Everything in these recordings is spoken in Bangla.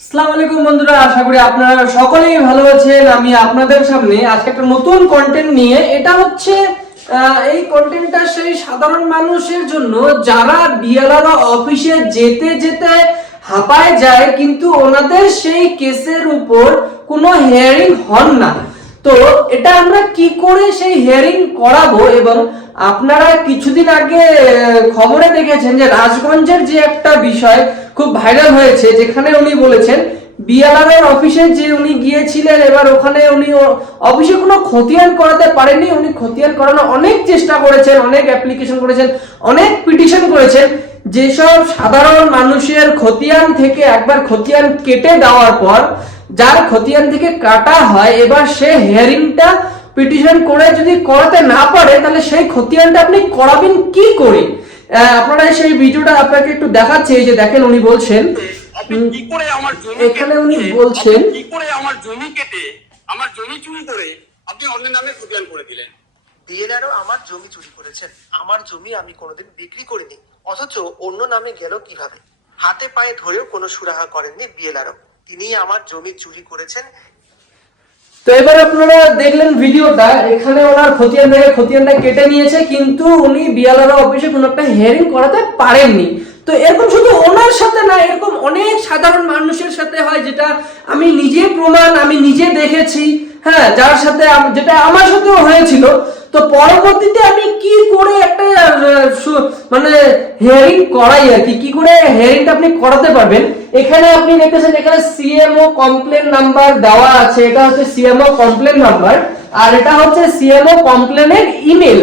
আসসালামু আলাইকুম বন্ধুরা, আশা করি আপনারা সকলেই ভালো আছেন। আমি আপনাদের সামনে আজকে একটা নতুন কন্টেন্ট নিয়ে, এটা হচ্ছে এই কন্টেন্টটা সেই সাধারণ মানুষের জন্য যারা বিএলআরও অফিসে যেতে যেতে হাঁপায় যায়, কিন্তু ওনাদের সেই কেসের উপর কোনো হিয়ারিং হন না। তো এটা আমরা কি করে সেই হিয়ারিং করাবো, এবং আপনারা কিছুদিন আগে খবরে দেখেছেন যে রাজগঞ্জের যে একটা বিষয় খুব ভাইরাল হয়েছে, যেখানে উনি বলেছেন বিএলআর অফিসে যে উনি গিয়েছিলেন, এবার ওখানে উনি অফিসে কোনো খতিয়ান করাতে পারেননি। উনি খতিয়ান করানোর অনেক চেষ্টা করেছেন, অনেক অ্যাপ্লিকেশন করেছেন, অনেক পিটিশন করেছেন। যেসব সাধারণ মানুষের খতিয়ান থেকে একবার খতিয়ান কেটে দেওয়ার পর, যার খতিয়ান থেকে কাটা হয়, এবার সে হিয়ারিংটা পিটিশন করে যদি করাতে না পারে, তাহলে সেই খতিয়ানটা আপনি করাবেন কি করে? আপনারা সেই ভিডিওটা আপনাকে একটু দেখাচ্ছি। এই যে দেখেন, উনি বলছেন এখানে উনি বলছেন কি করে আমার জমি কেটে আমার জমি চুরি করে আপনি অন্যের নামে খতিয়ান করে দিলেন। বিএলআরও আমার জমি চুরি করেছেন। আমার জমি আমি কোনোদিন বিক্রি করিনি, অথচ অন্য নামে গেল কিভাবে? হাতে পায়ে ধরেও কোনো সুরাহা করেননি বিএলআরও। তিনি আমার জমি চুরি করেছেন। তো এবার আপনারা দেখলেন ভিডিওটা, এখানে ওনার খতিয়ানটা কেটে নিয়েছে, কিন্তু উনি বিএলআরও অফিসে কোনো একটা হিয়ারিং করাতে পারেননি। তো এরকম শুধু ওনার সাথে না, এরকম অনেক সাধারণ মানুষের সাথে হয়, যেটা আমি নিজে প্রমাণ, আমি নিজে দেখেছি। হ্যাঁ, যার সাথে যেটা আমার সাথেও হয়েছিল। তো পরবর্তীতে আমি কি করে একটা মানে হিয়ারিং করাই আর কি করে হিয়ারিংটা আপনি করাতে পারবেন। এখানে আপনি দেখতেছেন, এখানে সিএমও কমপ্লেন নাম্বার দেওয়া আছে। এটা হচ্ছে সিএমও কমপ্লেন নাম্বার, আর এটা হচ্ছে সিএমও কমপ্লেনের ইমেল।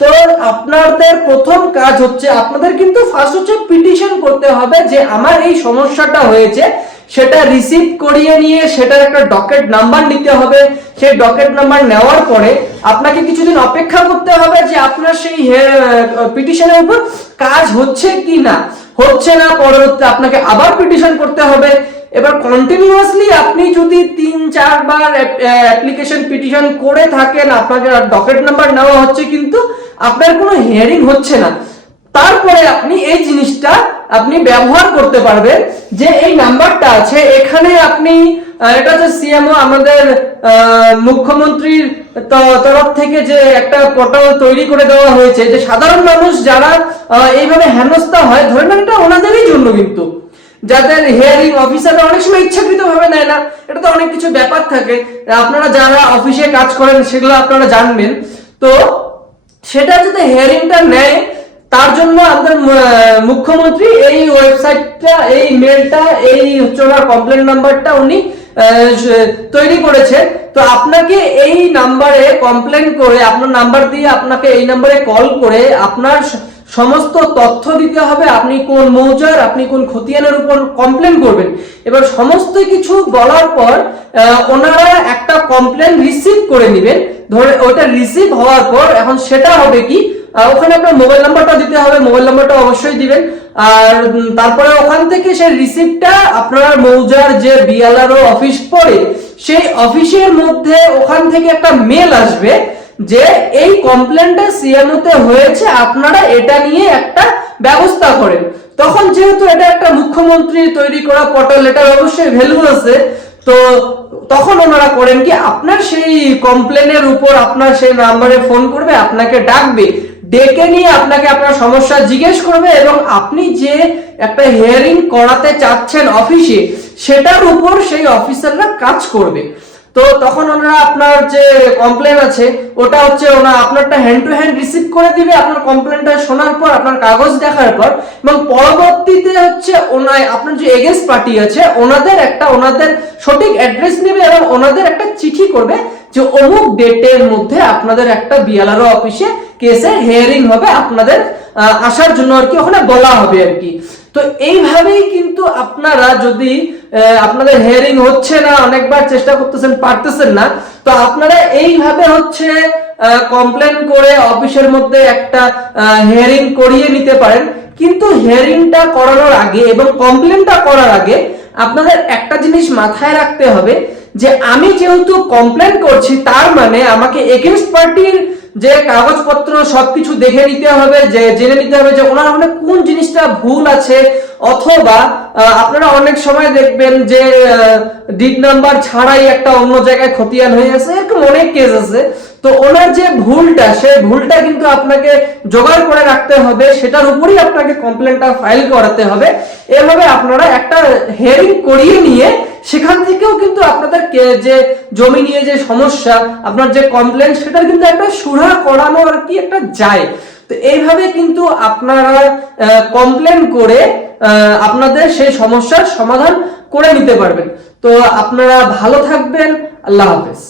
তো আপনাদের প্রথম কাজ হচ্ছে, আপনাদের কিন্তু ফার্স্ট হচ্ছে পিটিশন করতে হবে যে আমার এই সমস্যাটা হয়েছে, সেটা রিসিভ করিয়ে নিয়ে সেটার একটা ডকেট নাম্বার নিতে হবে। সেই ডকেট নাম্বার নেওয়ার পরে আপনাকে কিছুদিন অপেক্ষা করতে হবে যে আপনার সেই পিটিশনের উপর কাজ হচ্ছে কি না। হচ্ছে না, পরবর্তীতে আপনাকে আবার পিটিশন করতে হবে। এবার কন্টিনিউয়াসলি আপনি যদি 3-4 বার অ্যাপ্লিকেশন পিটিশন করে থাকেন, আপনাকে ডকেট নাম্বার নেওয়া হচ্ছে, কিন্তু আপনার কোনো হিয়ারিং হচ্ছে না, তারপরে আপনি এই জিনিসটা আপনি ব্যবহার করতে পারবেন যে এই নাম্বারটা আছে এখানে। আপনি এটা হচ্ছে সিএমও আমাদের মুখ্যমন্ত্রীর তরফ থেকে যে একটা পোর্টাল তৈরি করে দেওয়া হয়েছে, যে সাধারণ মানুষ যারা এইভাবে হেনস্থা হয়, ধরে নেন এটা ওনাদেরই জন্য, কিন্তু যাদের হিয়ারিং অফিসাররা অনেক সময় ইচ্ছাকৃত ভাবে নেয় না, এটা তো অনেক কিছু ব্যাপার থাকে। আপনারা যারা অফিসে কাজ করেন সেগুলো আপনারা জানবেন। তো সেটা যদি হিয়ারিংটা নেয়, তার জন্য আমাদের মুখ্যমন্ত্রী এই ওয়েবসাইটটা, এই মেলটা, এই হচ্ছে ওনার কমপ্লেন নাম্বারটা উনি তৈরি করেছে। তো আপনাকে এই নাম্বারে কমপ্লেন করে, আপনার নাম্বার দিয়ে আপনাকে এই নাম্বারে কল করে আপনার সমস্ত তথ্য দিতে হবে। আপনি কোন মৌজার, আপনি কোন খতিয়ানের উপর কমপ্লেন করবেন। এবার সমস্ত কিছু বলার পর ওনারা একটা কমপ্লেন রিসিভ করে নেবেন। ধরে ওটা রিসিভ হওয়ার পর এখন সেটা হবে কি, ওখানে আপনার মোবাইল নাম্বারটা দিতে হবে, মোবাইল নাম্বারটা অবশ্যই দিবেন। আর তারপরে ওখান থেকে সেই রিসিপ্টটা আপনার মৌজার যে বিএলআরও অফিস পড়ে, সেই অফিসের মধ্যে ওখান থেকে একটা মেল আসবে যে এই কমপ্লেনটা সিএমওতে হয়েছে, আপনারা এটা নিয়ে একটা ব্যবস্থা করেন। তখন যেহেতু এটা একটা মুখ্যমন্ত্রী তৈরি করা পোর্টাল, এটার অবশ্যই ভ্যালু আছে। তো তখন ওনারা করেন কি, আপনার সেই কমপ্লেনের উপর আপনার সেই নাম্বারে ফোন করবে, আপনাকে ডাকবে, ডেকে নিয়ে আপনাকে আপনার সমস্যা জিজ্ঞেস করবে, এবং আপনি যে একটা হিয়ারিং করাতে চাচ্ছেন অফিসে, সেটার উপর সেই অফিসাররা কাজ করবে। তো তখন ওনারা আপনার যে কমপ্লেন আছে ওটা হচ্ছে আপনারটা হ্যান্ড টু হ্যান্ড রিসিভ করে দিবে, আপনার কমপ্লেনটা শোনার পর, আপনার কাগজ দেখার পর, এবং পরবর্তীতে হচ্ছে আপনার যে এগেইনস্ট পার্টি আছে ওনাদের সঠিক অ্যাড্রেস নেবে, এবং ওনাদের একটা চিঠি করবে যে অমুক ডেটের মধ্যে আপনাদের একটা বিএলআরও অফিসে কেসের হিয়ারিং হবে, আপনাদের আসার জন্য আর কি ওখানে বলা হবে আর কি। তো এইভাবেই কিন্তু আপনারা যদি আপনাদের হিয়ারিং হচ্ছে না, অনেকবার চেষ্টা করতেছেন, পারতেছেন না, তো আপনারা এইভাবে হচ্ছে কমপ্লেন করে অফিসের মধ্যে একটা হিয়ারিং করিয়ে নিতে পারেন। কিন্তু হিয়ারিংটা করানোর আগে এবং কমপ্লেনটা করার আগে আপনাদের একটা জিনিস মাথায় রাখতে হবে, যে আমি যেহেতু কমপ্লেন করছি, তার মানে আমাকে এগেইনস্ট পার্টির যে কাগজপত্র সবকিছু দেখে নিতে হবে, যে জেনে নিতে হবে যে ওনার মানে কোন জিনিসটা ভুল আছে, অথবা আপনারা অনেক সময় দেখবেন যে ডিড নাম্বার ছাড়াই একটা অন্য জায়গায় খতিয়ান হয়ে গেছে, এরকম অনেক কেস আছে। তো ওনার যে ভুলটা, সেই ভুলটা কিন্তু আপনাকে জোগাড় করে রাখতে হবে, সেটার উপরই আপনাকে কমপ্লেনটা ফাইল করাতে হবে। এভাবে আপনারা একটা হিয়ারিং করিয়ে নিয়ে সেখান থেকেও কিন্তু আপনাদের যে জমি নিয়ে যে সমস্যা, আপনার যে কমপ্লেন, সেটার কিন্তু একটা সুরাহা করানো আর কি একটা যায়। তো এইভাবে কিন্তু আপনারা কমপ্লেন করে আপনাদের সেই সমস্যার সমাধান করে নিতে পারবেন। তো আপনারা ভালো থাকবেন। আল্লাহ হাফেজ।